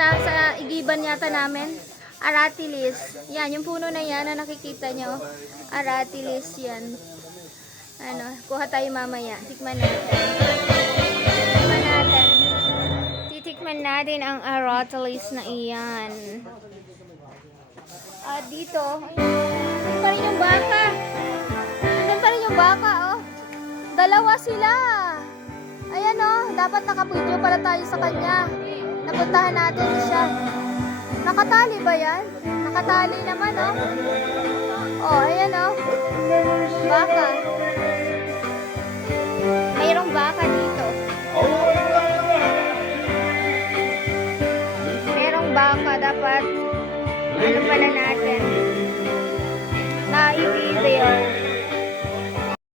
siya sa igiban yata namin. Aratilis. Yan, yung puno na yan na nakikita nyo. Aratilis yan. Ano, kuha tayo mamaya. Tikman natin. Tikman natin. Titikman natin ang aratilis na iyan. At dito, ayun pa rin yung baka. Andun pa rin yung baka, oh. Dalawa sila. Ayan, oh. Dapat nakapidyo pala tayo sa kanya. Napuntahan natin siya. Nakatali ba yan? Nakatali naman, oh. Oh, ayan, oh. Baka. Mayroong baka dito. Merong baka. Dapat, ano pala natin?